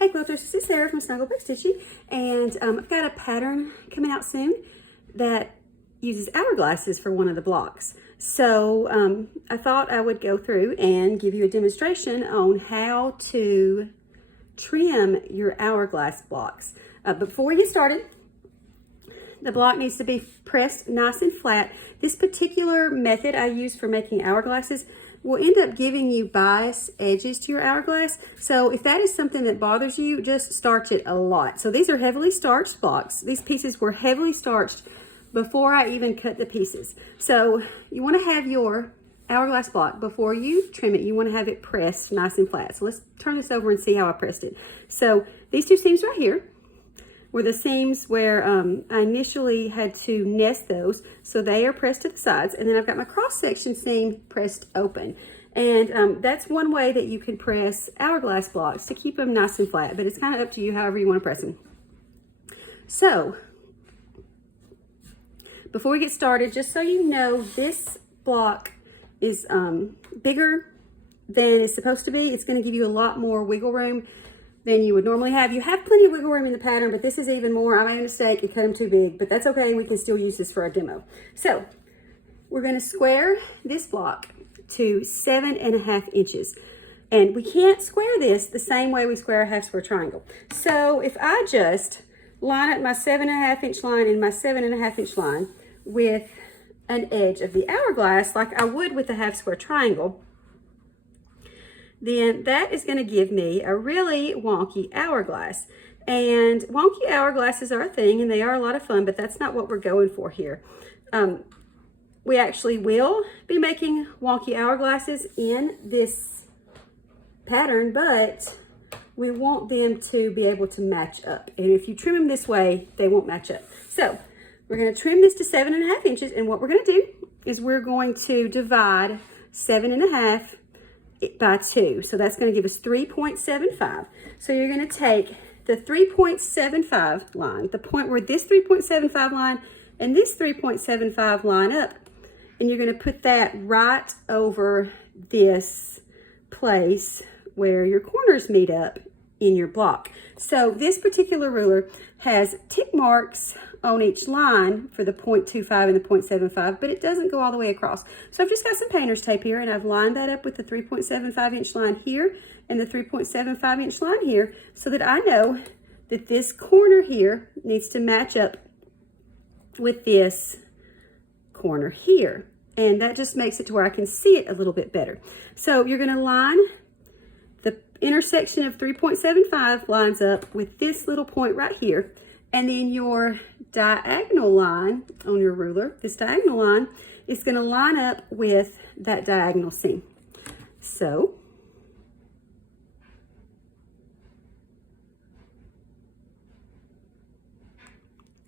Hey quilters, this is Sarah from Snugglebugs Stitching, and I've got a pattern coming out soon that uses hourglasses for one of the blocks. So I thought I would go through and give you a demonstration on how to trim your hourglass blocks. But before we get started, the block needs to be pressed nice and flat. This particular method I use for making hourglasses will end up giving you bias edges to your hourglass. So if that is something that bothers you, just starch it a lot. So these are heavily starched blocks. These pieces were heavily starched before I even cut the pieces. So you want to have your hourglass block, before you trim it, you want to have it pressed nice and flat. So let's turn this over and see how I pressed it. So these two seams right here were the seams where I initially had to nest those. So they are pressed to the sides. And then I've got my cross-section seam pressed open. And that's one way that you can press hourglass blocks to keep them nice and flat. But it's kind of up to you however you want to press them. So before we get started, just so you know, this block is bigger than it's supposed to be. It's going to give you a lot more wiggle room than you would normally have. You have plenty of wiggle room in the pattern, but this is even more. I made a mistake and cut them too big, but that's okay. We can still use this for our demo. So we're going to square this block to 7.5 inches. And we can't square this the same way we square a half square triangle. So if I just line up my 7.5 inch line and my 7.5 inch line with an edge of the hourglass like I would with a half square triangle, then that is going to give me a really wonky hourglass. And wonky hourglasses are a thing, and they are a lot of fun, but that's not what we're going for here. We actually will be making wonky hourglasses in this pattern, but we want them to be able to match up. And if you trim them this way, they won't match up. So we're going to trim this to 7.5 inches, and what we're going to do is we're going to divide 7.5 by 2. So that's going to give us 3.75. So you're going to take the 3.75 line, the point where this 3.75 line and this 3.75 line up, and you're going to put that right over this place where your corners meet up in your block. So this particular ruler has tick marks on each line for the 0.25 and the 0.75, but it doesn't go all the way across. So I've just got some painter's tape here, and I've lined that up with the 3.75 inch line here and the 3.75 inch line here, so that I know that this corner here needs to match up with this corner here. And that just makes it to where I can see it a little bit better. So you're going to line the intersection of 3.75 lines up with this little point right here. And then your diagonal line on your ruler, this diagonal line, is going to line up with that diagonal seam. So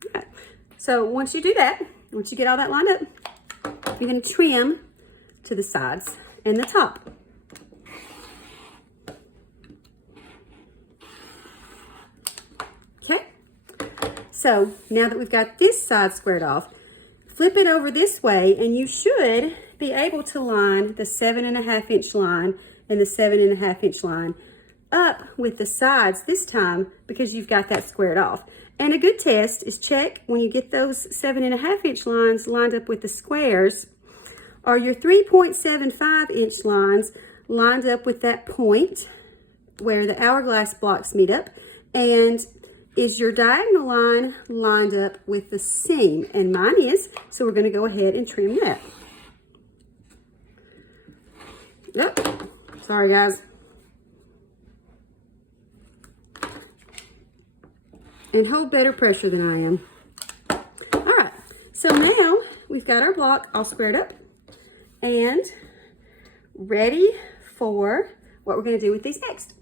okay. So once you do that, once you get all that lined up, you're going to trim to the sides and the top. Okay. So now that we've got this side squared off, flip it over this way, and you should be able to line the 7.5 inch line and the 7.5 inch line up with the sides this time, because you've got that squared off. And a good test is check when you get those 7.5 inch lines lined up with the squares, are your 3.75 inch lines lined up with that point where the hourglass blocks meet up, and is your diagonal line lined up with the seam? And mine is, so we're going to go ahead and trim that. Yep. Sorry, guys. And hold better pressure than I am. All right. So now we've got our block all squared up and ready for what we're going to do with these next.